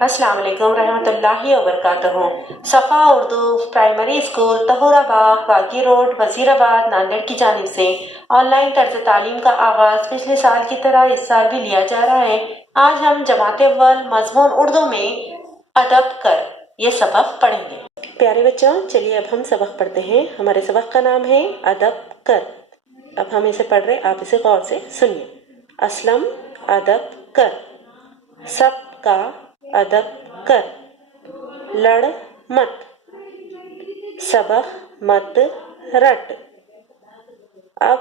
السلام علیکم رحمۃ اللہ وبرکاتہ۔ صفا اردو پرائمری اسکول طہورہ باغ باغی روڈ وزیر آباد ناندیڑ کی جانب سے آن لائن طرز تعلیم کا آغاز پچھلے سال کی طرح اس سال بھی لیا جا رہا ہے۔ آج ہم جماعت اول مضمون اردو میں ادب کر یہ سبق پڑھیں گے۔ پیارے بچوں، چلیے اب ہم سبق پڑھتے ہیں۔ ہمارے سبق کا نام ہے ادب کر۔ اب ہم اسے پڑھ رہے، آپ اسے غور سے سنیے۔ اسلم ادب کر، سب کا ادب کر، لڑ مت، سبق مت رٹ، اب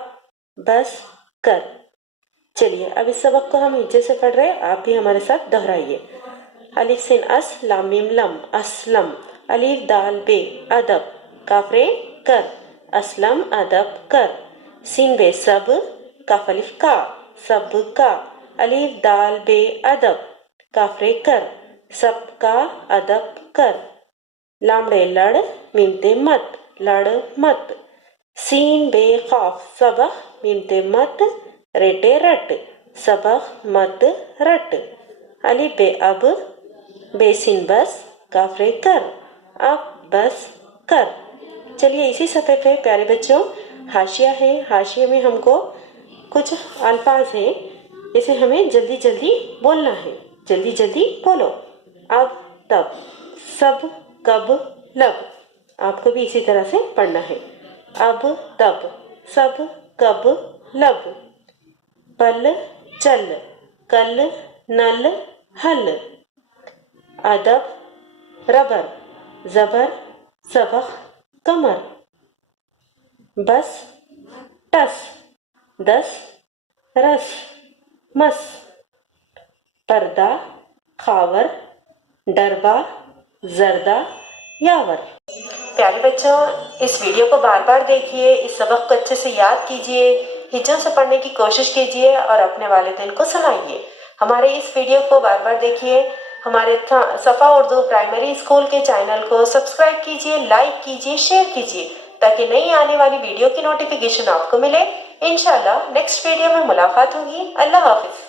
بس کر۔ چلیے اب اس سبق کو ہم ہجے سے پڑھ رہے، آپ بھی ہمارے ساتھ دہرائیے۔ الف سین اس لام میم لم اسلم، الف دال بے ادب، کاف رے کر، اسلم ادب کر، سین بے سب، کاف الف کا سب کا، الف دال بے ادب، کاف رے کر، سب کا ادب کر، لام رے لڑ میم تے مت لڑ مت، سین بے قاف سبق میم تے مت ریٹے رٹ، سبق مت رٹ، الف بے اب بے سین بس، کاف رے کر، اب بس کر۔ چلیے اسی صفحے پہ پیارے بچوں حاشیہ ہے، حاشیے میں ہم کو کچھ الفاظ ہیں، اسے ہمیں جلدی جلدی بولنا ہے، جلدی جلدی بولو۔ اب تب، سب کب لب، آپ کو بھی اسی طرح سے پڑھنا ہے۔ اب تب، سب کب لب، پل چل، کل نل حل، ادب ربر، زبر سبق کمر، بس ٹس، دس رس مس، پردہ خاور، ڈربا زردہ یاور۔ پیارے بچوں، اس ویڈیو کو بار بار دیکھیے، اس سبق کو اچھے سے یاد کیجیے، ہجوں سے پڑھنے کی کوشش کیجیے اور اپنے والدین کو سنائیے۔ ہمارے اس ویڈیو کو بار بار دیکھیے، ہمارے صفا اردو پرائمری اسکول کے چینل کو سبسکرائب کیجیے، لائک کیجیے، شیئر کیجیے تاکہ نئی آنے والی ویڈیو کی نوٹیفیکیشن آپ کو ملے۔ انشاءاللہ نیکسٹ ویڈیو میں ملاقات ہوگی۔ اللہ حافظ۔